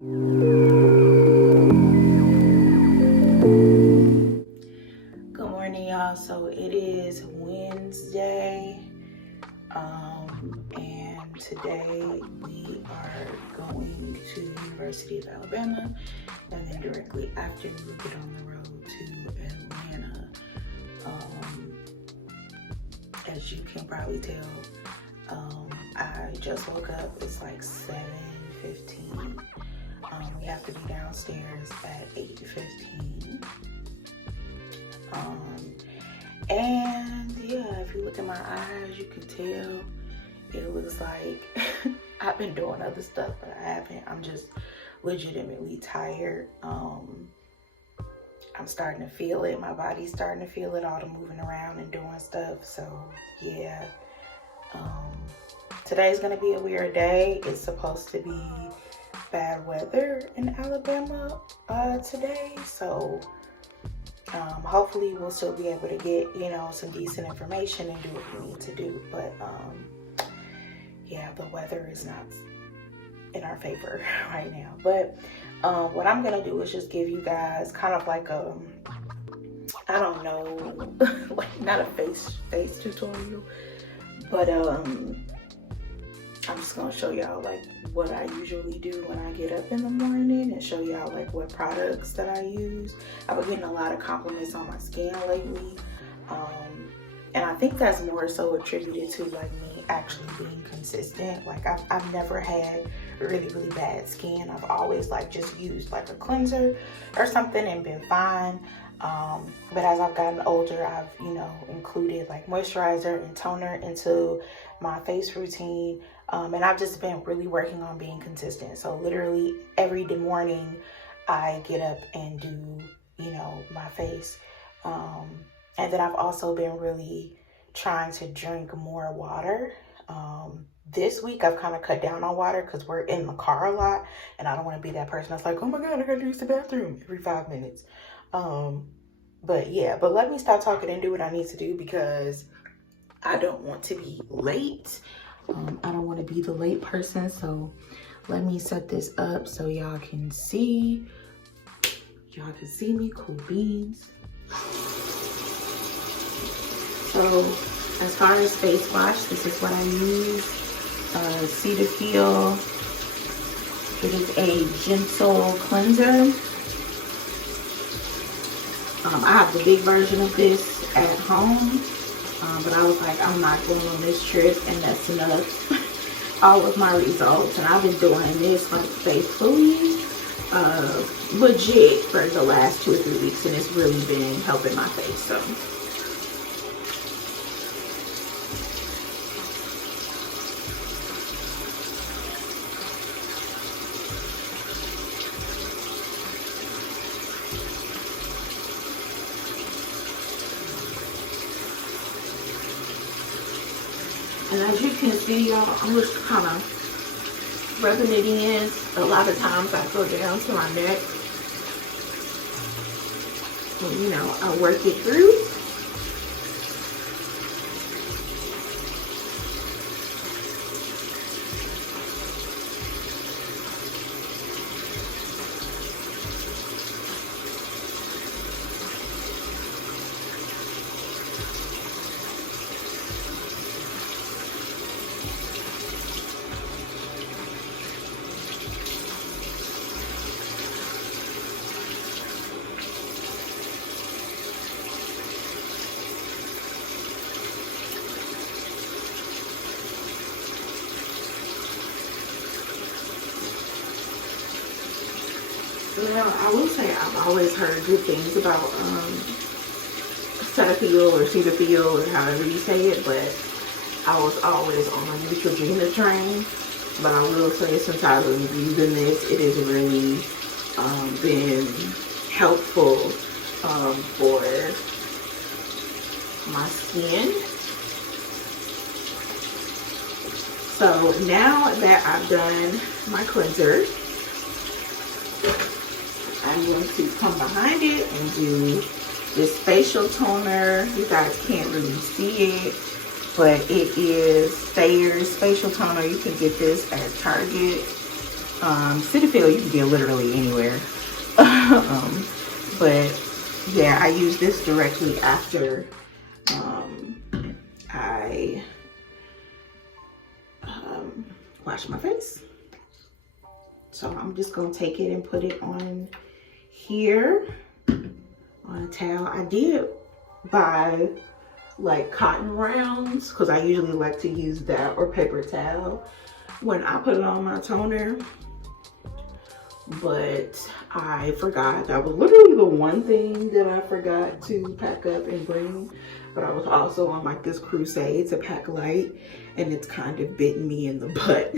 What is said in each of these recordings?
Good morning, y'all. So it is Wednesday, and today we are going to University of Alabama, and then directly after we get on the road to Atlanta. As you can probably tell, I just woke up. It's like 7:15. We have to be downstairs at 8:15. And yeah, if you look at my eyes, you can tell it looks like I've been doing other stuff, but I haven't. I'm just legitimately tired. I'm starting to feel it. My body's starting to feel it, all the moving around and doing stuff. So yeah, today's gonna be a weird day. It's supposed to be bad weather in Alabama today, so hopefully we'll still be able to get, some decent information and do what we need to do. But yeah, the weather is not in our favor right now. But what I'm gonna do is just give you guys kind of like a, I don't know, like not a face tutorial, but I'm just gonna show y'all like what I usually do when I get up in the morning and show y'all like what products that I use. I've been getting a lot of compliments on my skin lately, and I think that's more so attributed to like me actually being consistent. Like I've never had really bad skin. I've always like just used like a cleanser or something and been fine. But as I've gotten older, I've included like moisturizer and toner into my face routine, and I've just been really working on being consistent. So literally every morning I get up and do my face, and then I've also been really trying to drink more water. This week I've kind of cut down on water because we're in the car a lot, and I don't want to be that person that's like, oh my god, I gotta use the bathroom every 5 minutes. But let me stop talking and do what I need to do because I don't want to be late. I don't want to be the late person. So let me set this up so y'all can see. Y'all can see me, cool beans. So as far as face wash, this is what I use. Cetaphil. It is a gentle cleanser. I have the big version of this at home, but I was like, I'm not going on this trip and messing up all of my results. And I've been doing this like faithfully, legit for the last 2 or 3 weeks, and it's really been helping my face. So and as you can see, y'all, I'm just kind of rubbing it in. A lot of times I go down to my neck. And, I work it through. Now, I will say I've always heard good things about Cetaphil or Cetaphil or however you say it, but I was always on a Neutrogena train. But I will say since I've been using this, it has really been helpful for my skin. So now that I've done my cleanser, I'm going to come behind it and do this facial toner. You guys can't really see it, but it is Thayer's facial toner. You can get this at Target. Cetaphil you can get literally anywhere. But yeah, I use this directly after I wash my face. So I'm just gonna take it and put it on here on a towel. I did buy like cotton rounds because I usually like to use that or paper towel when I put it on my toner, but I forgot. That was literally the one thing that I forgot to pack up and bring. But I was also on like this crusade to pack light, and it's kind of bitten me in the butt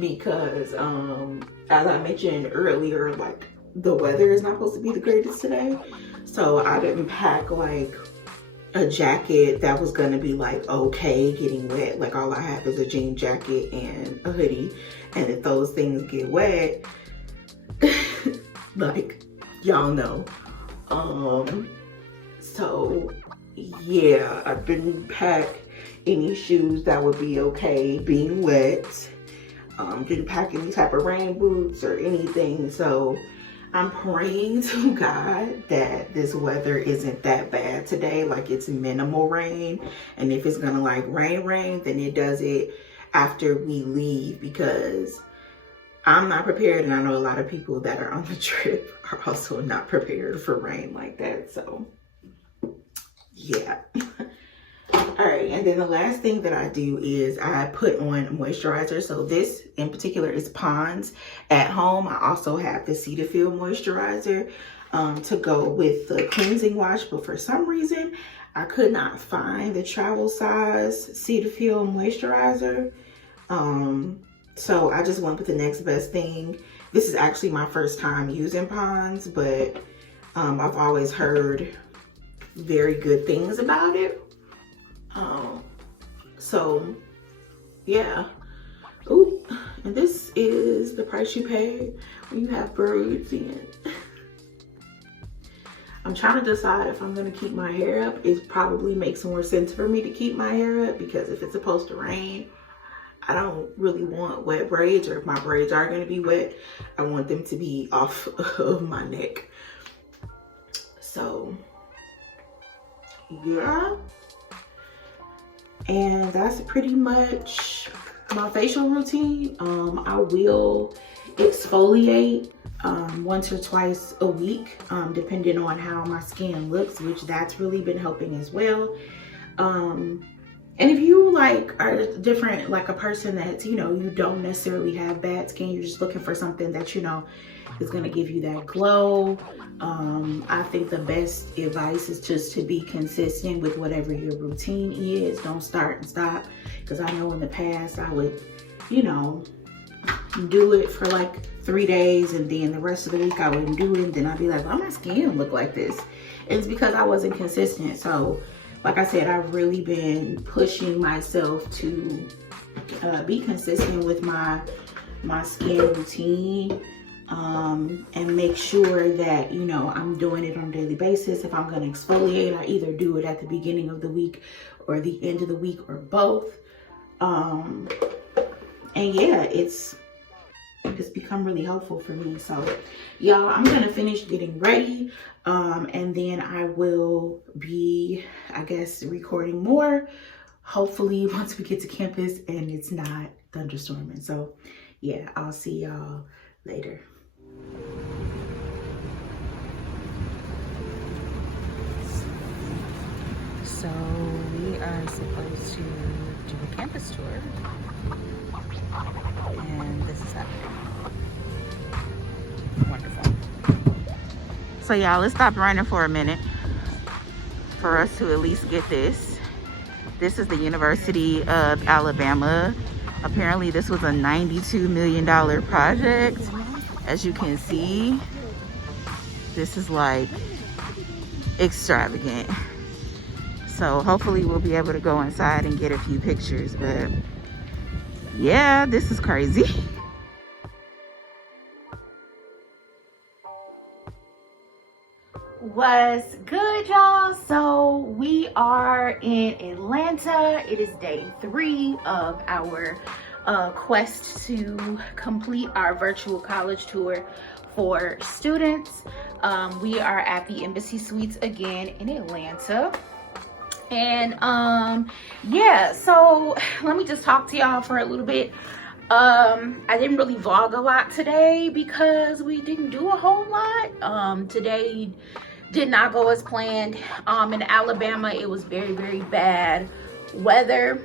because as I mentioned earlier, like the weather is not supposed to be the greatest today. So I didn't pack like a jacket that was gonna be like okay getting wet. Like all I have is a jean jacket and a hoodie, and if those things get wet, like y'all know. So yeah, I didn't pack any shoes that would be okay being wet. Didn't pack any type of rain boots or anything. So I'm praying to God that this weather isn't that bad today. Like it's minimal rain, and if it's gonna like rain, then it does it after we leave, because I'm not prepared, and I know a lot of people that are on the trip are also not prepared for rain like that. So yeah. All right, and then the last thing that I do is I put on moisturizer. So this in particular is Pond's. At home, I also have the Cetaphil moisturizer to go with the cleansing wash, but for some reason, I could not find the travel size Cetaphil moisturizer. So I just went with the next best thing. This is actually my first time using Pond's, but I've always heard very good things about it. So yeah. Ooh, and this is the price you pay when you have braids in. I'm trying to decide if I'm gonna keep my hair up. It probably makes more sense for me to keep my hair up, because if it's supposed to rain, I don't really want wet braids, or if my braids are gonna be wet, I want them to be off of my neck. So yeah. And that's pretty much my facial routine. I will exfoliate once or twice a week, depending on how my skin looks, which that's really been helping as well. And if you like are different, like a person that, you know, you don't necessarily have bad skin, you're just looking for something that, you know, is gonna give you that glow. I think the best advice is just to be consistent with whatever your routine is. Don't start and stop, because I know in the past I would, you know, do it for like 3 days, and then the rest of the week I wouldn't do it, and then I'd be like, why my skin look like this? And it's because I wasn't consistent. So like I said, I've really been pushing myself to be consistent with my skin routine, and make sure that, you know, I'm doing it on a daily basis. If I'm going to exfoliate, I either do it at the beginning of the week or the end of the week, or both. And yeah, it's become really helpful for me. So y'all, I'm going to finish getting ready. And then I will be, I guess, recording more, hopefully once we get to campus and it's not thunderstorming. So yeah, I'll see y'all later. So we are supposed to do a campus tour, and this is happening. Wonderful. So y'all, let's stop running for a minute for us to at least get this. This is the University of Alabama. Apparently this was a $92 million project. As you can see, this is like extravagant. So hopefully we'll be able to go inside and get a few pictures, but yeah, this is crazy. What's good, y'all? So we are in Atlanta. It is day 3 of our quest to complete our virtual college tour for students. We are at the Embassy Suites again in Atlanta. And yeah, so let me just talk to y'all for a little bit. I didn't really vlog a lot today because we didn't do a whole lot. Today did not go as planned. In Alabama, it was very, very bad weather.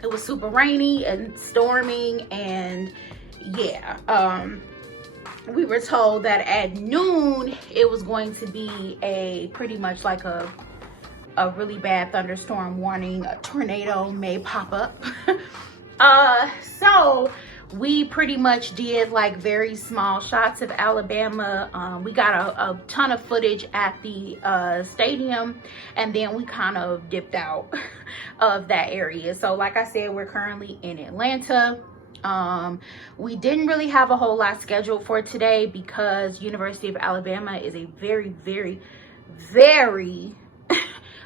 It was super rainy and storming, and yeah, we were told that at noon it was going to be a pretty much like a really bad thunderstorm warning. A tornado may pop up. So we pretty much did like very small shots of Alabama. We got a ton of footage at the stadium, and then we kind of dipped out of that area. So like I said, we're currently in Atlanta. We didn't really have a whole lot scheduled for today because University of Alabama is a very, very, very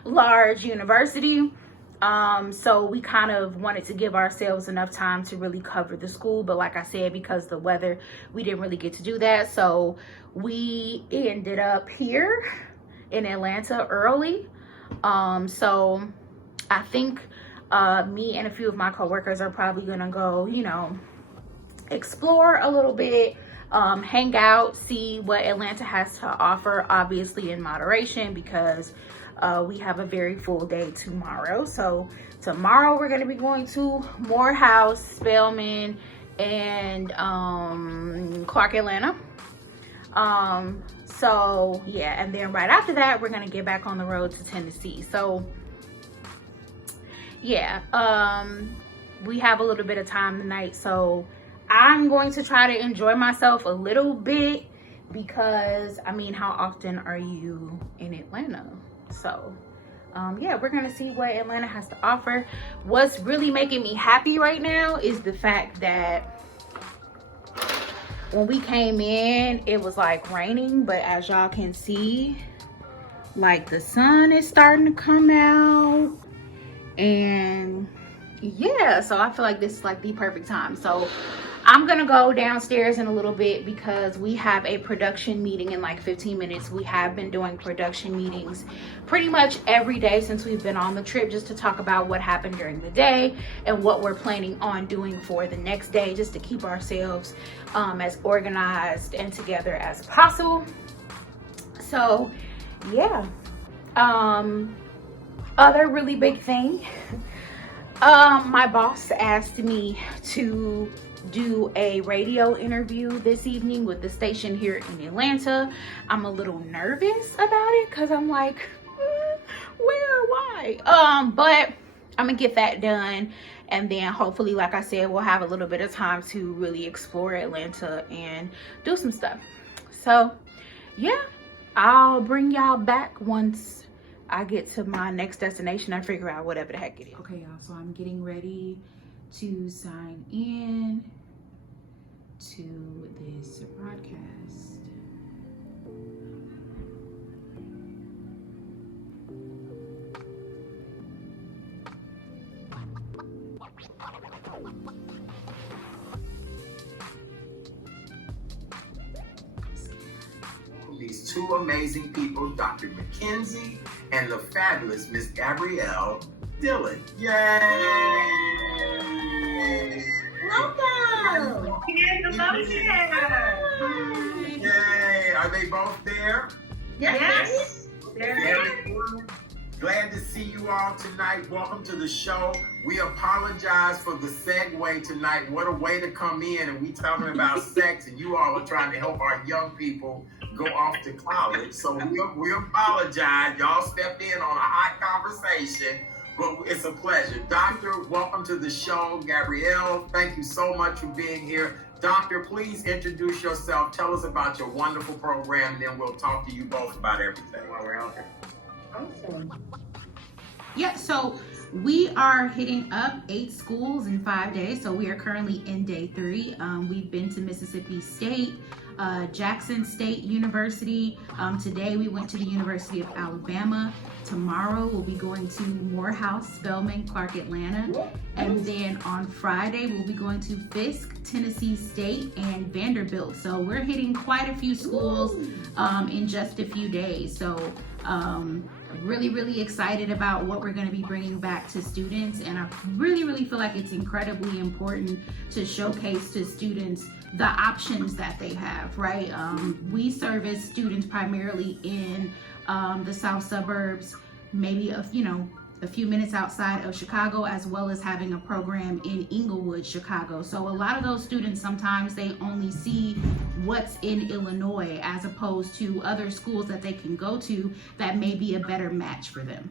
large university. So we kind of wanted to give ourselves enough time to really cover the school, but like I said, because of the weather, we didn't really get to do that. So we ended up here in Atlanta early. So I think me and a few of my coworkers are probably gonna go, you know, explore a little bit, hang out, see what Atlanta has to offer, obviously in moderation, because we have a very full day tomorrow. So tomorrow we're going to be going to Morehouse, Spelman, and Clark Atlanta. So yeah, and then right after that we're going to get back on the road to Tennessee. So yeah, we have a little bit of time tonight, so I'm going to try to enjoy myself a little bit, because I mean, how often are you in Atlanta? So yeah, we're gonna see what Atlanta has to offer. What's really making me happy right now is the fact that when we came in, it was like raining, but as y'all can see, like the sun is starting to come out, and yeah, so I feel like this is like the perfect time. So I'm gonna go downstairs in a little bit because we have a production meeting in like 15 minutes. We have been doing production meetings pretty much every day since we've been on the trip, just to talk about what happened during the day and what we're planning on doing for the next day, just to keep ourselves as organized and together as possible. So yeah, other really big thing, my boss asked me to do a radio interview this evening with the station here in Atlanta. I'm a little nervous about it because I'm like, where, why? But I'm gonna get that done, and then hopefully, like I said, we'll have a little bit of time to really explore Atlanta and do some stuff. So yeah, I'll bring y'all back once I get to my next destination and figure out whatever the heck it is. Okay, y'all, so I'm getting ready to sign in to this broadcast. These two amazing people, Dr. Mackenzie and the fabulous Miss Gabrielle Dillon. Yay! Welcome. Yay! Are they both there? Yes. Very good. Glad to see you all tonight. Welcome to the show. We apologize for the segue tonight. What a way to come in, and we talking about sex, and you all are trying to help our young people go off to college. So we apologize. Y'all stepped in on a hot conversation, but it's a pleasure. Doctor, welcome to the show. Gabrielle, thank you so much for being here. Doctor, please introduce yourself. Tell us about your wonderful program, then we'll talk to you both about everything while we're out here. Awesome. Yeah, so We are hitting up 8 schools in 5 days, so we are currently in day 3. We've been to Mississippi State, Jackson State University. Today we went to the University of Alabama. Tomorrow we'll be going to Morehouse, Spelman, Clark, Atlanta. And then on Friday we'll be going to Fisk, Tennessee State, and Vanderbilt. So we're hitting quite a few schools in just a few days. So really excited about what we're going to be bringing back to students, and I really feel like it's incredibly important to showcase to students the options that they have, right? We service students primarily in the south suburbs, maybe a few minutes outside of Chicago, as well as having a program in Inglewood, Chicago. So a lot of those students, sometimes they only see what's in Illinois as opposed to other schools that they can go to that may be a better match for them.